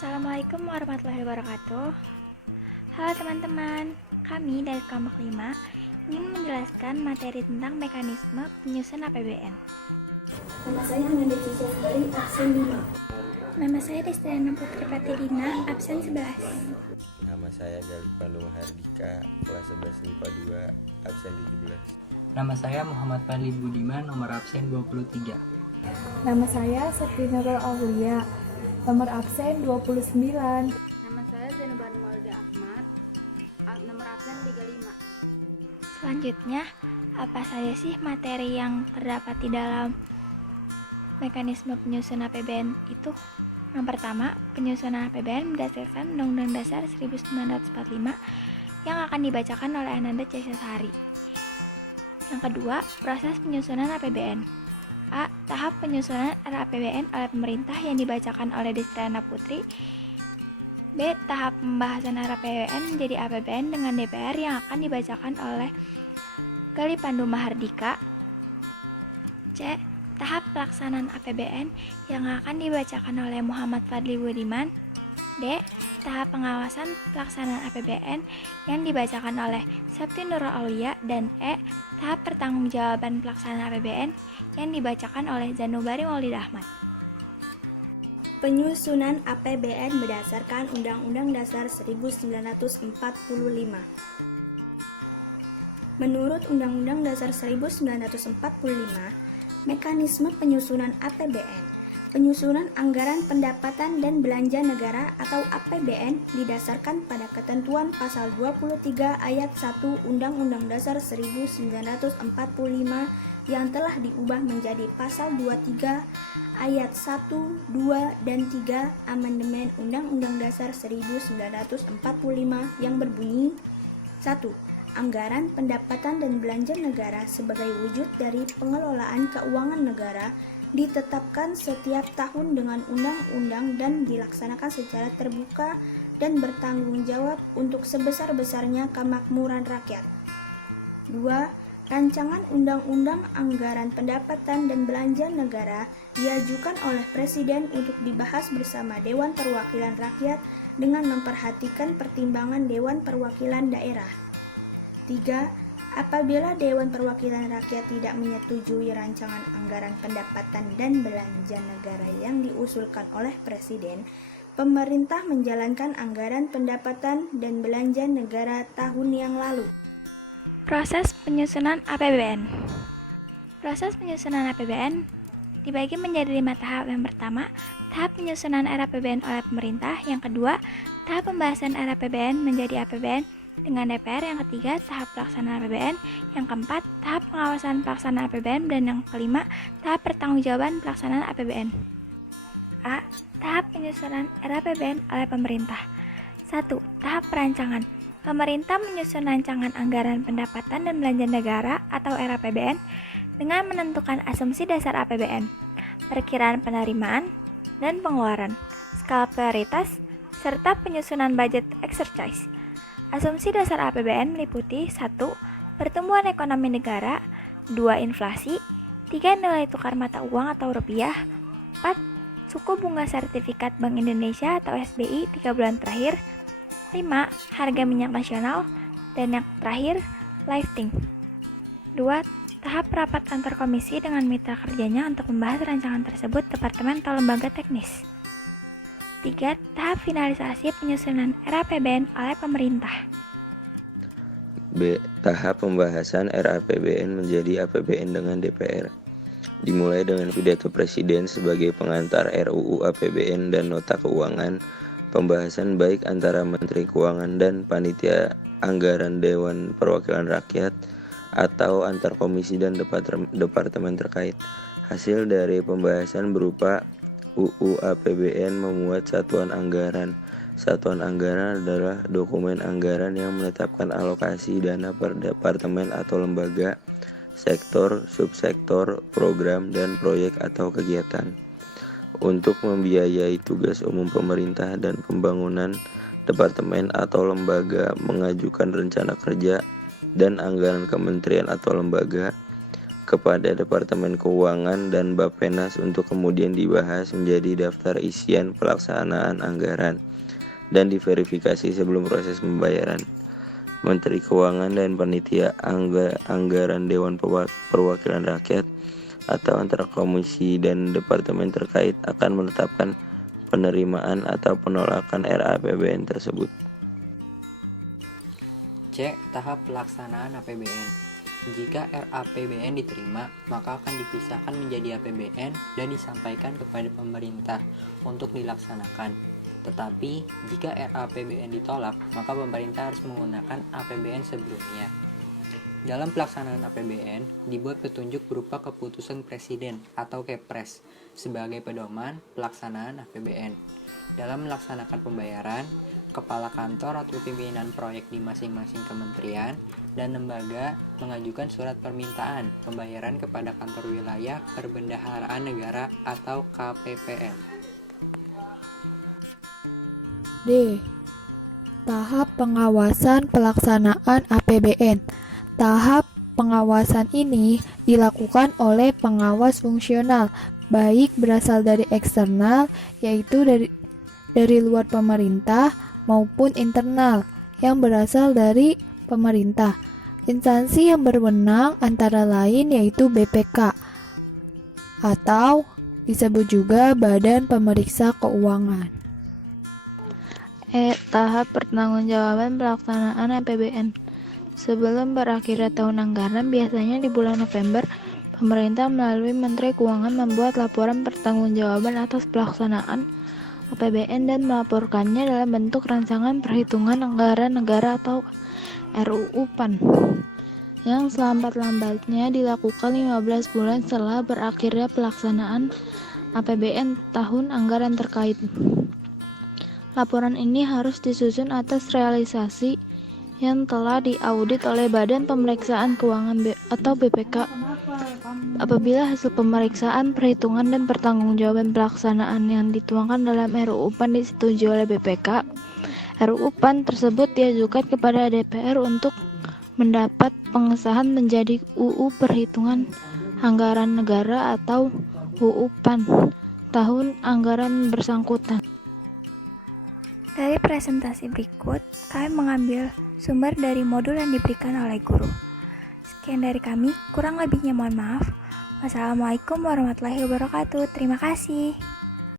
Assalamualaikum warahmatullahi wabarakatuh. Halo teman-teman, kami dari kelompok 5 ingin menjelaskan materi tentang mekanisme penyusunan APBN. Nama saya Amanda Cica Sari, absen 5. Nama saya Destiana Putri Pratilina, absen 11. Nama saya Galih Pandu Mahardika, kelas 11 MIPA 2, absen 17. Nama saya Muhammad Fadli Budiman, nomor absen 23. Nama saya Septi Nurul Aulia, nomor absen 29. Nama saya Zainubani Maulida Ahmad, nomor absen 35. Selanjutnya, apa saja sih materi yang terdapat di dalam mekanisme penyusunan APBN itu? Yang pertama, penyusunan APBN berdasarkan Undang-Undang Dasar 1945 yang akan dibacakan oleh Ananda C. Sari. Yang kedua, proses penyusunan APBN. A. Tahap penyusunan RAPBN oleh pemerintah yang dibacakan oleh Destiana Putri. B. Tahap pembahasan RAPBN menjadi APBN dengan DPR yang akan dibacakan oleh Galih Pandu Mahardika. C. Tahap pelaksanaan APBN yang akan dibacakan oleh Muhammad Fadli Budiman. D. Tahap pengawasan pelaksanaan APBN yang dibacakan oleh Septi Nurul Aulia. Dan E. Tahap pertanggungjawaban pelaksanaan APBN yang dibacakan oleh Zainubani Maulida Ahmad. Penyusunan APBN berdasarkan Undang-Undang Dasar 1945. Menurut Undang-Undang Dasar 1945, mekanisme penyusunan APBN, penyusunan anggaran pendapatan dan belanja negara atau APBN didasarkan pada ketentuan pasal 23 ayat 1 Undang-Undang Dasar 1945 yang telah diubah menjadi pasal 23 ayat 1, 2, dan 3 Amandemen Undang-Undang Dasar 1945 yang berbunyi 1. Anggaran pendapatan dan belanja negara sebagai wujud dari pengelolaan keuangan negara ditetapkan setiap tahun dengan undang-undang dan dilaksanakan secara terbuka dan bertanggung jawab untuk sebesar-besarnya kemakmuran rakyat. 2. Rancangan Undang-Undang Anggaran Pendapatan dan Belanja Negara diajukan oleh Presiden untuk dibahas bersama Dewan Perwakilan Rakyat dengan memperhatikan pertimbangan Dewan Perwakilan Daerah. 3. Apabila Dewan Perwakilan Rakyat tidak menyetujui rancangan anggaran pendapatan dan belanja negara yang diusulkan oleh Presiden, pemerintah menjalankan anggaran pendapatan dan belanja negara tahun yang lalu. Proses penyusunan APBN. Proses penyusunan APBN dibagi menjadi 5 tahap. Yang pertama, tahap penyusunan RAPBN oleh pemerintah. Yang kedua, tahap pembahasan RAPBN menjadi APBN dengan DPR. Yang ketiga, tahap pelaksanaan APBN. Yang keempat, tahap pengawasan pelaksanaan APBN. Dan yang kelima, tahap pertanggungjawaban pelaksanaan APBN. A. Tahap penyusunan RAPBN oleh pemerintah. 1. Tahap perancangan. Pemerintah menyusun rancangan anggaran pendapatan dan belanja negara atau RAPBN dengan menentukan asumsi dasar APBN, perkiraan penerimaan dan pengeluaran, skala prioritas, serta penyusunan budget exercise. Asumsi dasar APBN meliputi 1. Pertumbuhan ekonomi negara, 2. Inflasi, 3. Nilai tukar mata uang atau rupiah, 4. Suku bunga sertifikat Bank Indonesia atau SBI 3 bulan terakhir, 5. Harga minyak nasional, dan yang terakhir, lifting. 2. Tahap rapat antar komisi dengan mitra kerjanya untuk membahas rancangan tersebut departemen atau lembaga teknis. 3. Tahap finalisasi penyusunan RAPBN oleh pemerintah. B. Tahap pembahasan RAPBN menjadi APBN dengan DPR. Dimulai dengan pidato Presiden sebagai pengantar RUU APBN dan nota keuangan, pembahasan baik antara Menteri Keuangan dan Panitia Anggaran Dewan Perwakilan Rakyat atau antar komisi dan departemen terkait. Hasil dari pembahasan berupa UU APBN memuat satuan anggaran. Satuan anggaran adalah dokumen anggaran yang menetapkan alokasi dana per departemen atau lembaga, sektor, subsektor, program, dan proyek atau kegiatan. Untuk membiayai tugas umum pemerintah dan pembangunan, departemen atau lembaga mengajukan rencana kerja dan anggaran kementerian atau lembaga. kepada Departemen Keuangan dan Bappenas untuk kemudian dibahas menjadi daftar isian pelaksanaan anggaran dan diverifikasi sebelum proses pembayaran. Menteri Keuangan dan Panitia Anggaran Dewan Perwakilan Rakyat atau antara komisi dan departemen terkait akan menetapkan penerimaan atau penolakan RAPBN tersebut. C. Tahap pelaksanaan APBN. Jika RAPBN diterima, maka akan dipisahkan menjadi APBN dan disampaikan kepada pemerintah untuk dilaksanakan. Tetapi, jika RAPBN ditolak, maka pemerintah harus menggunakan APBN sebelumnya. Dalam pelaksanaan APBN, dibuat petunjuk berupa keputusan Presiden atau Kepres sebagai pedoman pelaksanaan APBN. Dalam melaksanakan pembayaran, kepala kantor atau pimpinan proyek di masing-masing kementerian dan lembaga mengajukan surat permintaan pembayaran kepada kantor wilayah perbendaharaan negara atau KPPN. D. Tahap pengawasan pelaksanaan APBN. Tahap pengawasan ini dilakukan oleh pengawas fungsional, baik berasal dari eksternal, yaitu dari luar pemerintah, maupun internal yang berasal dari pemerintah. Instansi yang berwenang antara lain yaitu BPK atau disebut juga Badan Pemeriksa Keuangan. Tahap pertanggungjawaban pelaksanaan APBN. Sebelum berakhirnya tahun anggaran, biasanya di bulan November, pemerintah melalui Menteri Keuangan membuat laporan pertanggungjawaban atas pelaksanaan APBN dan melaporkannya dalam bentuk rancangan perhitungan anggaran negara atau RUU PAN yang selambat-lambatnya dilakukan 15 bulan setelah berakhirnya pelaksanaan APBN tahun anggaran terkait. Laporan ini harus disusun atas realisasi yang telah diaudit oleh Badan Pemeriksaan Keuangan atau BPK. Apabila hasil pemeriksaan, perhitungan, dan pertanggungjawaban pelaksanaan yang dituangkan dalam RUU PAN disetujui oleh BPK, RUU PAN tersebut diajukan kepada DPR untuk mendapat pengesahan menjadi UU Perhitungan Anggaran Negara atau UU PAN tahun anggaran bersangkutan. Dari presentasi berikut, kami mengambil sumber dari modul yang diberikan oleh guru. Sekian dari kami, kurang lebihnya mohon maaf. Wassalamualaikum warahmatullahi wabarakatuh. Terima kasih.